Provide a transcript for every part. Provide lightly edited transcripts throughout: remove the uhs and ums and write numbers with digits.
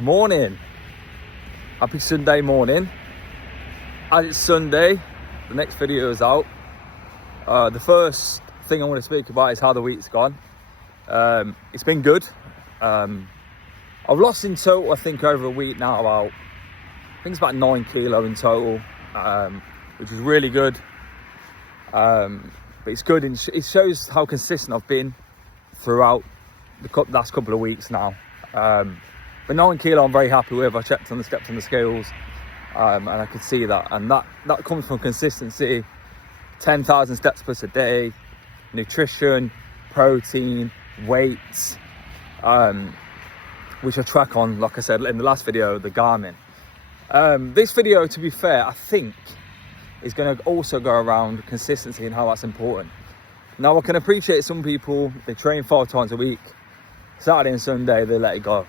Good morning. Happy Sunday morning. As it's Sunday, the next video is out. The first thing I want to speak about is how the week's gone. It's been good. I've lost in total, I think, over a week now, I think it's about 9 kilo in total, which is really good. But it's good and it shows how consistent I've been throughout the last couple of weeks now. But 9 kilo I'm very happy with. I checked on the steps on the scales, and I could see that. And that comes from consistency, 10,000 steps plus a day, nutrition, protein, weights, which I track on, like I said in the last video, the Garmin. This video, to be fair, I think is going to also go around consistency and how that's important. Now, I can appreciate some people, they train 5 times a week. Saturday and Sunday, they let it go.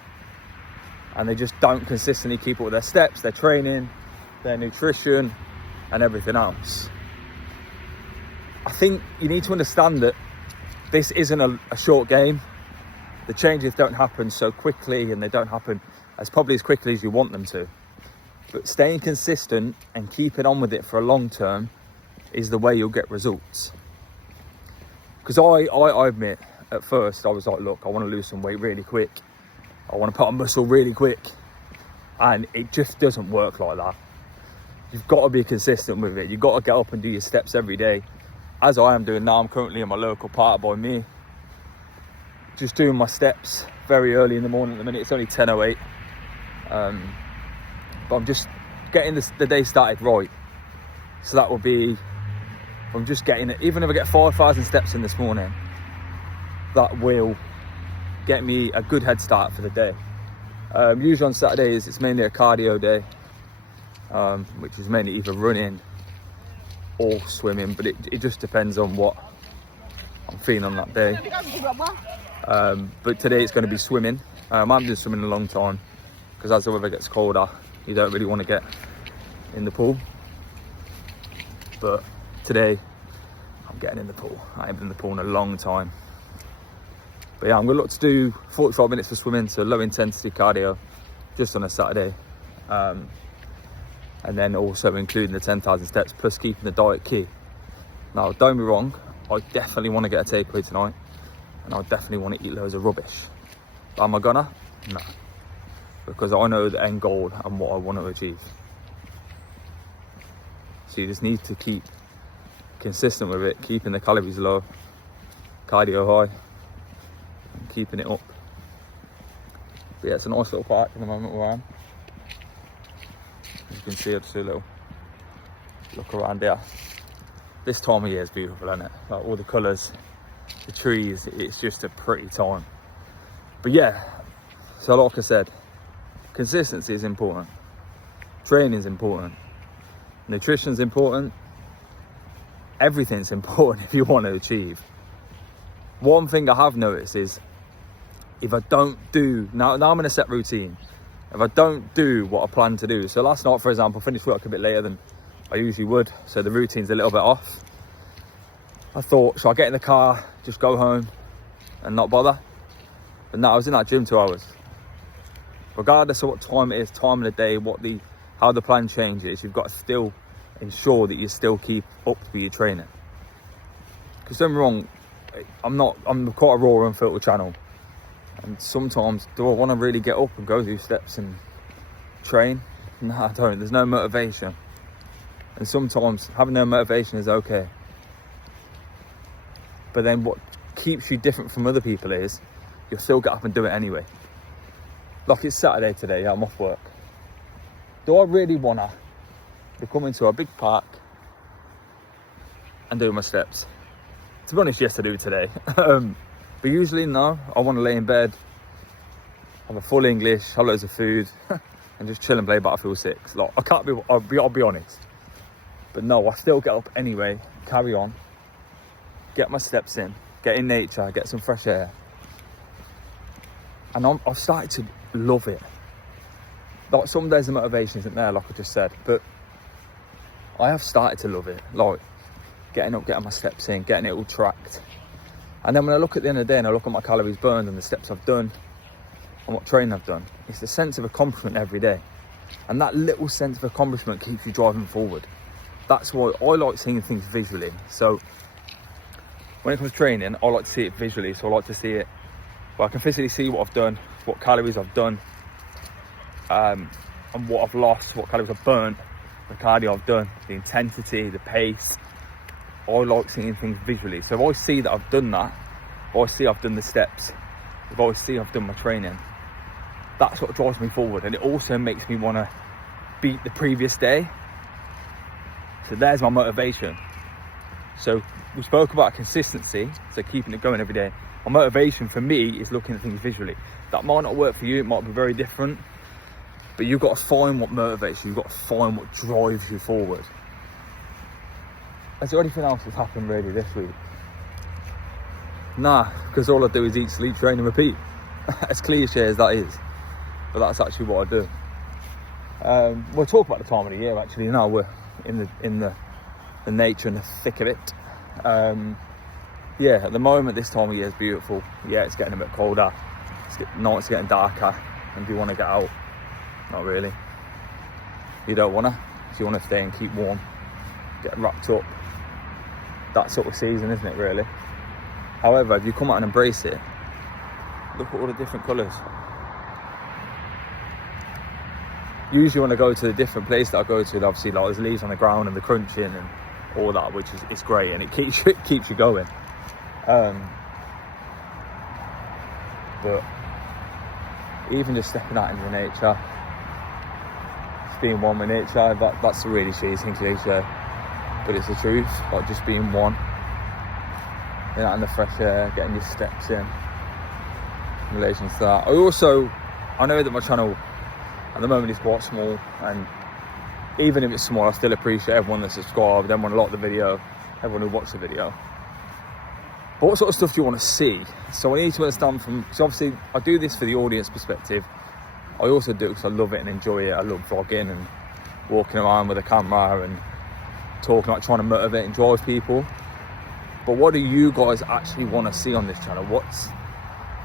And they just don't consistently keep up with their steps, their training, their nutrition, and everything else. I think you need to understand that this isn't a short game. The changes don't happen so quickly, and they don't happen as quickly as you want them to. But staying consistent and keeping on with it for a long term is the way you'll get results. Because I admit, at first, I was like, look, I want to lose some weight really quick. I want to put on muscle really quick. And it just doesn't work like that. You've got to be consistent with it. You've got to get up and do your steps every day. As I am doing now, I'm currently in my local park by me. Just doing my steps very early in the morning at the minute. It's only 10:08. But I'm just getting the day started right. So that will be, I'm just getting it. Even if I get 5,000 steps in this morning, that will get me a good head start for the day. Usually on Saturdays, it's mainly a cardio day, which is mainly either running or swimming, but it just depends on what I'm feeling on that day. But today it's going to be swimming. I haven't been swimming in a long time, because as the weather gets colder, you don't really want to get in the pool. But today, I'm getting in the pool. I haven't been in the pool in a long time. But yeah, I'm going to look to do 45 minutes of swimming, so low intensity cardio, just on a Saturday. And then also including the 10,000 steps, plus keeping the diet key. Now, don't be wrong, I definitely want to get a takeaway tonight, and I definitely want to eat loads of rubbish. But am I gonna? No. Because I know the end goal and what I want to achieve. So you just need to keep consistent with it, keeping the calories low, cardio high, and keeping it up. But yeah, it's a nice little park in the moment where I am. As you can see, I'll just do a little look around here. This time of year is beautiful, isn't it? Like all the colours, the trees, it's just a pretty time. But yeah, so like I said, consistency is important. Training is important. Nutrition is important. Everything's important if you want to achieve. One thing I have noticed is, if I don't do, now I'm going to set routine. If I don't do what I plan to do, so last night, for example, I finished work a bit later than I usually would, so the routine's a little bit off. I thought, should I get in the car, just go home and not bother? But no, I was in that gym 2 hours. Regardless of what time it is, time of the day, how the plan changes, you've got to still ensure that you still keep up with your training. Because don't get me wrong, I'm quite a raw and unfiltered channel. And sometimes, do I want to really get up and go through steps and train? No, I don't. There's no motivation. And sometimes having no motivation is okay. But then what keeps you different from other people is, you'll still get up and do it anyway. Like it's Saturday today, I'm off work. Do I really want to be coming to a big park and do my steps? To be honest, yes, I do today. But usually, no. I want to lay in bed, have a full English, have loads of food, and just chill and play Battlefield 6. Like, I'll be honest. But no, I still get up anyway, carry on, get my steps in, get in nature, get some fresh air. And I've started to love it. Like, some days the motivation isn't there, like I just said, but I have started to love it. Like, getting up, getting my steps in, getting it all tracked. And then when I look at the end of the day and I look at my calories burned and the steps I've done, and what training I've done. It's the sense of accomplishment every day. And that little sense of accomplishment keeps you driving forward. That's why I like seeing things visually. So when it comes to training, I like to see it visually. So I like to see it, I can physically see what I've done, what calories I've done, and what I've lost, what calories I've burnt, the cardio I've done, the intensity, the pace. I like seeing things visually. So if I see that I've done that, if I see I've done the steps, if I see I've done my training, that's what drives me forward. And it also makes me want to beat the previous day. So there's my motivation. So we spoke about consistency, so keeping it going every day. My motivation for me is looking at things visually. That might not work for you, it might be very different, but you've got to find what motivates you, you've got to find what drives you forward. Is there anything else that's happened really this week? Nah, because all I do is eat, sleep, train and repeat. As cliche as that is, but that's actually what I do. We'll talk about the time of the year actually. Now we're in the nature and the thick of it. Yeah, at the moment this time of year is beautiful. Yeah, it's getting a bit colder, nights getting darker, and do you want to get out? Not really. You don't want to. So you want to stay and keep warm, get wrapped up. That sort of season, isn't it really? However, if you come out and embrace it, look at all the different colours. Usually when I go to the different place that I go to, obviously like there's leaves on the ground and the crunching and all that, which is it's great, and it keeps you going. But even just stepping out into nature, just being one with nature, that's a really cheesy cliche, but it's the truth. Like just being one, you know, in the fresh air, getting your steps in relation to that. I know that my channel at the moment is quite small, and even if it's small, I still appreciate everyone that subscribed, everyone who liked the video, everyone who watched the video. But what sort of stuff do you want to see? So I need to understand so obviously I do this for the audience perspective. I also do it because I love it and enjoy it. I love vlogging and walking around with a camera and talking, like trying to motivate and drive people. But what do you guys actually want to see on this channel?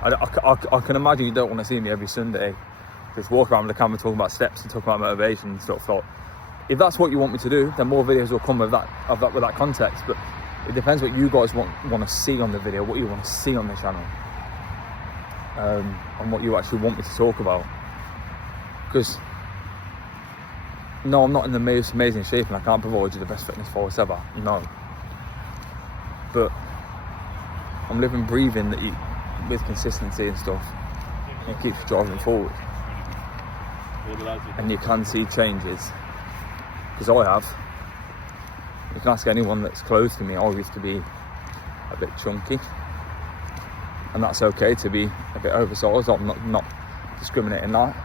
I can imagine you don't want to see me every Sunday just walk around with the camera talking about steps and talking about motivation and stuff. So if that's what you want me to do, then more videos will come with that context. But it depends what you guys want to see on the video, what you want to see on the channel, and what you actually want me to talk about. Because no, I'm not in the most amazing shape and I can't provide you the best fitness force ever, no. But I'm living, breathing with consistency and stuff, and it keeps you driving forward. And you can see changes, because I have. You can ask anyone that's close to me. I used to be a bit chunky, and that's okay to be a bit oversized. I'm not discriminating that,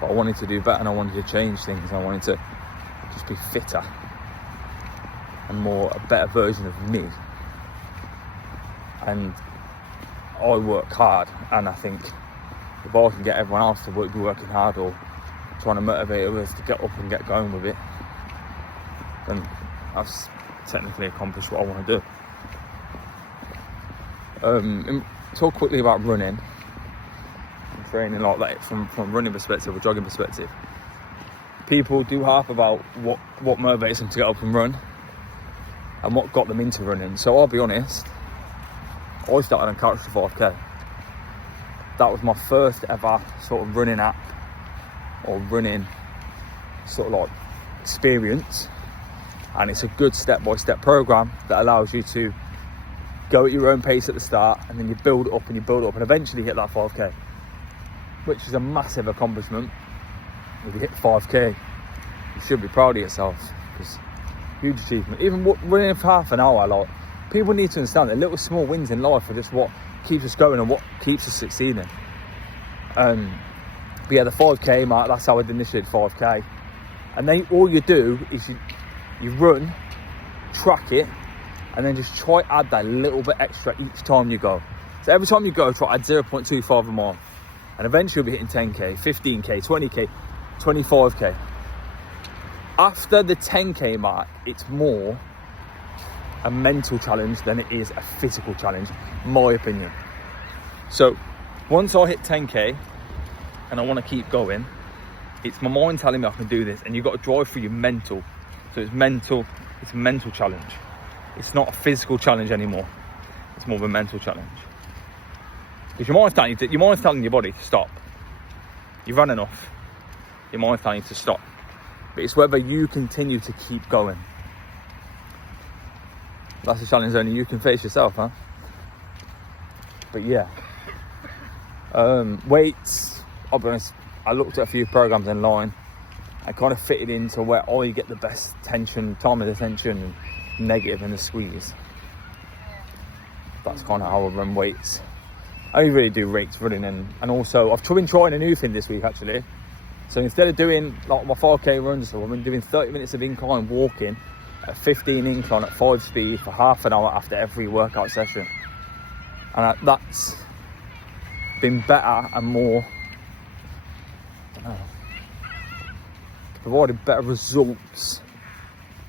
but I wanted to do better and I wanted to change things. I wanted to just be fitter and a better version of me. And I work hard, and I think if I can get everyone else to be working hard or trying to motivate others to get up and get going with it, then I've technically accomplished what I want to do. Talk quickly about running and training like that from a running perspective or jogging perspective. People do harp about what motivates them to get up and run and what got them into running. So I'll be honest, I started on Couch to 5k. That was my first ever sort of running app or running sort of like experience, and it's a good step-by-step program that allows you to go at your own pace at the start, and then you build up and eventually hit that 5k, which is a massive accomplishment. If you hit 5k, you should be proud of yourself, because huge achievement. Even running for half an hour, like, people need to understand that little small wins in life are just what keeps us going and what keeps us succeeding. But yeah, the 5k mark, that's how I initiated 5k. And then all you do is you run, track it, and then just try to add that little bit extra each time you go. So every time you go, try to add 0.25 a mile. And eventually you'll be hitting 10k, 15k, 20k, 25k. After the 10k mark, it's more a mental challenge than it is a physical challenge, my opinion. So once I hit 10k and I want to keep going, it's my mind telling me I can do this, and you've got to drive through your mental. So it's mental, it's a mental challenge. It's not a physical challenge anymore. It's more of a mental challenge. Because your mind's telling your body to stop. You've run enough. Your mind's telling you to stop. But it's whether you continue to keep going. That's a challenge only you can face yourself, huh? But yeah. Weights, I'll be honest, I looked at a few programs online. I kind of fitted into where I get the best tension, time of the tension, and negative in the squeeze. That's kind of how I run weights. I only really do weights running, and also I've been trying a new thing this week actually. So instead of doing like my 5k runs, so I've been doing 30 minutes of incline walking at 15 incline at 5 speed for half an hour after every workout session. And that's been better and more, I don't know, provided better results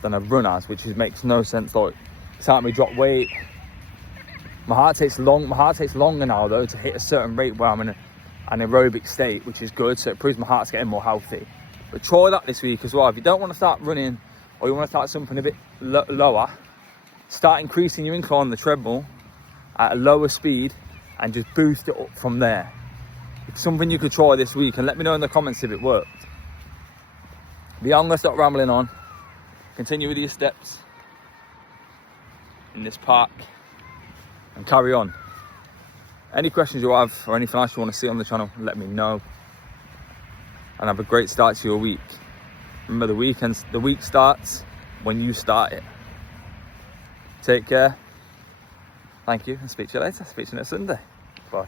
than a run has, which makes no sense. Like, it's helped me drop weight. My heart takes longer now though to hit a certain rate where I'm in an aerobic state, which is good. So it proves my heart's getting more healthy. But try that this week as well. If you don't want to start running, or you want to start something a bit lower, start increasing your incline on the treadmill at a lower speed and just boost it up from there. It's something you could try this week, and let me know in the comments if it worked. But yeah, I'm going to stop rambling on. Continue with your steps in this park and carry on. Any questions you have or anything else you want to see on the channel, let me know. And have a great start to your week. Remember, the week starts when you start it. Take care. Thank you, and speak to you later. Speak to you next Sunday. Bye.